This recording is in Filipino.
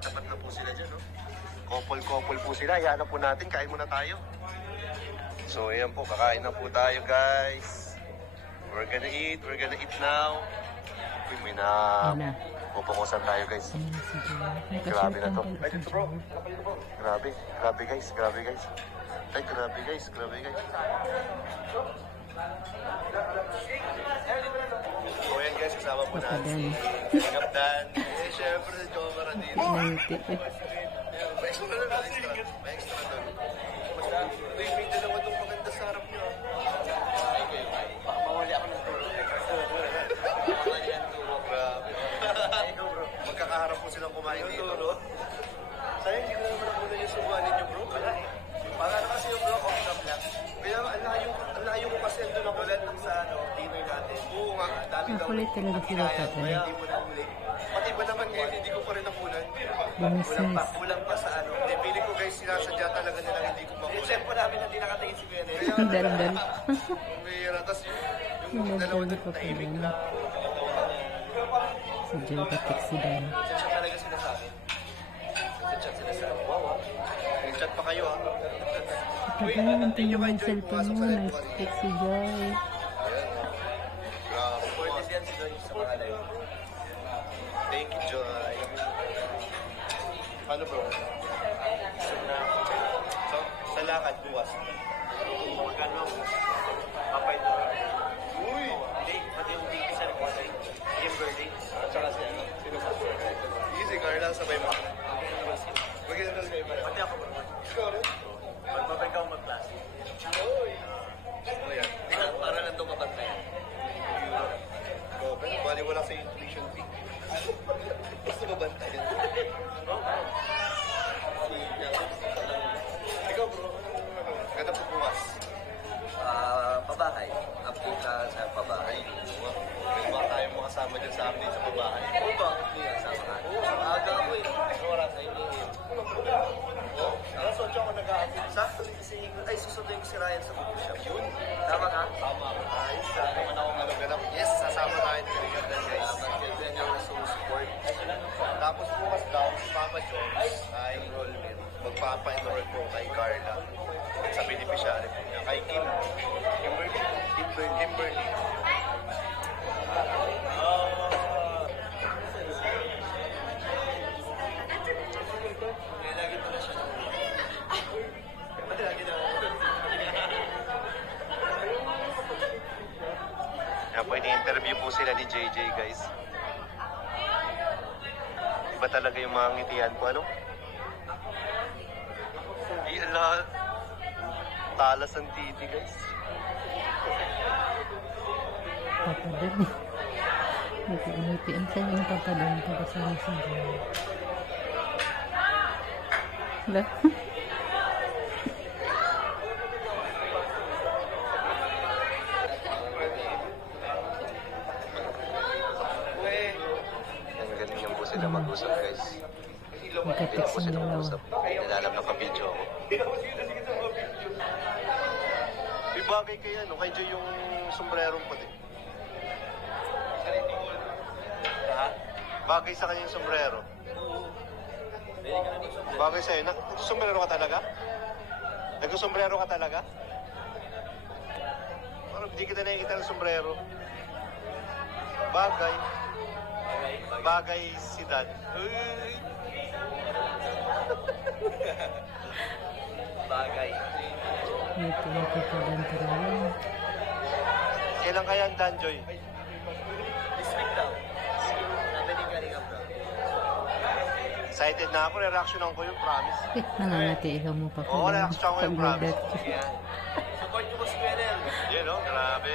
tapat na po sila dyan, no? Couple-couple po sila. Hayaan na po natin. Kain muna tayo. So, ayan po. Kakain na po tayo, guys. We're gonna eat. We're gonna eat now. Uy, may na... Pupukusan tayo, guys. Grabe na to. Ay, dito, bro. Grabe. Grabe, guys. Grabe, guys. Ay, grabe, guys. Grabe, guys. So, ayan, guys. Kasama po natin si Kapdan. Eh, syempre, si Jomara dito. May extra na lang. May extra na lang. Uy, may dalawa itong maganda sa harap nyo. Mawali ako ng turo. Mawali ang turo. Grabe. Magkakaharap po silang kumain dito. Sayang, hindi ko naman nakunan yung subuanin nyo, bro. Wala eh. Para na kasi yung bro, off-top lang. Kaya ang layo ko kasi ito na kulat ng sa dinner natin. Oo nga, dami daw. Nakulit talaga sila tatay. Kaya hindi mo na ulit. Pati ba naman ngayon, hindi ko pa rin nakunan. Kulang pa sa ano. Pili ko guys, sinasadya talaga nilang hindi ko makunan. Yung chef po namin hindi nakatingin si Kuya Nel. Dal-dal. Mayroon. Tapos yung dalawa doon, tahimik lang. Si Joe Patik si Dan. Chat talaga sila sa akin. Chat sila sa akin. Wow, nag-chat pa kayo, ha? Pagkain yung cellphone mo, nag-text si Joy. Grabe. Pwede siyan si Joy sa mga live. Thank you, Joy. Paano, bro? Sa lakad, buwas. Magkano? Papay doon. Uy! Hindi, pati yung dito sa record. Kimberly. At saka si ano? Sino sa record? Easy, Carla, sabay mo. Magkita sa iba. Pati ako, bro. Ikaw rin? Magbabay ka akong mag-klase. Uy! Ano yan? Para lang itong mabantay. Pero bali wala sa tuition fee. Gusto mabantay yan. Ikaw, bro. Ganda po bukas. Pabahay. Update ka sa pabahay. May mga tayong mga kasama dyan sa update sa pabahay. Oo ba? Hindi ka sama ka. Aga mo eh. Wala tayo hindi. Alas 8 ako nag-a-update. Sakto kasi ay susunod yung si Ryan sa food shop. Yun. Tama ka? Tama. Ayos. Sana naman ako malaganap. Yes, sasama tayo talaga dyan, guys. Salamat kayo yung support. Tapos bukas daw, si Papa Jones ay enrollment. Magpapa-enroll po kay Carla. Sa beneficiary po niya. Kay Kim. Kimberly. Yan po, ini-interview po sila ni JJ, guys. Iba talaga yung mga ngitian po, ano? Iala, talas ang titi, guys. Papadun. Nagpipinitian sa'yo yung papadun para sa sa Joy. Wala? Ang galing lang po sila mag-usap, guys. Magka-text ng dalawa. Nilalam na ka-video ako. May bagay kay ano, kay Joy yung sombrerong puti. Ha? Bagay sa kanya yung sombrero. Bagay sa'yo. Nagsusombrero ka talaga? Nagsusombrero ka talaga? Parang hindi kita nakikita ng sombrero. Bagay. Bagay si Dan. Bagay. May pinapapadun talaga. Kailan kaya ang Dan, Joy? This week daw. Sabi ni Galing Abra. Excited na ako. Reactionan ko yung promise. Eh, nangangati ikaw mo pa Oo, reaction ko yung promise. Support nyo po si Kuya Nel. Yun, no? Grabe.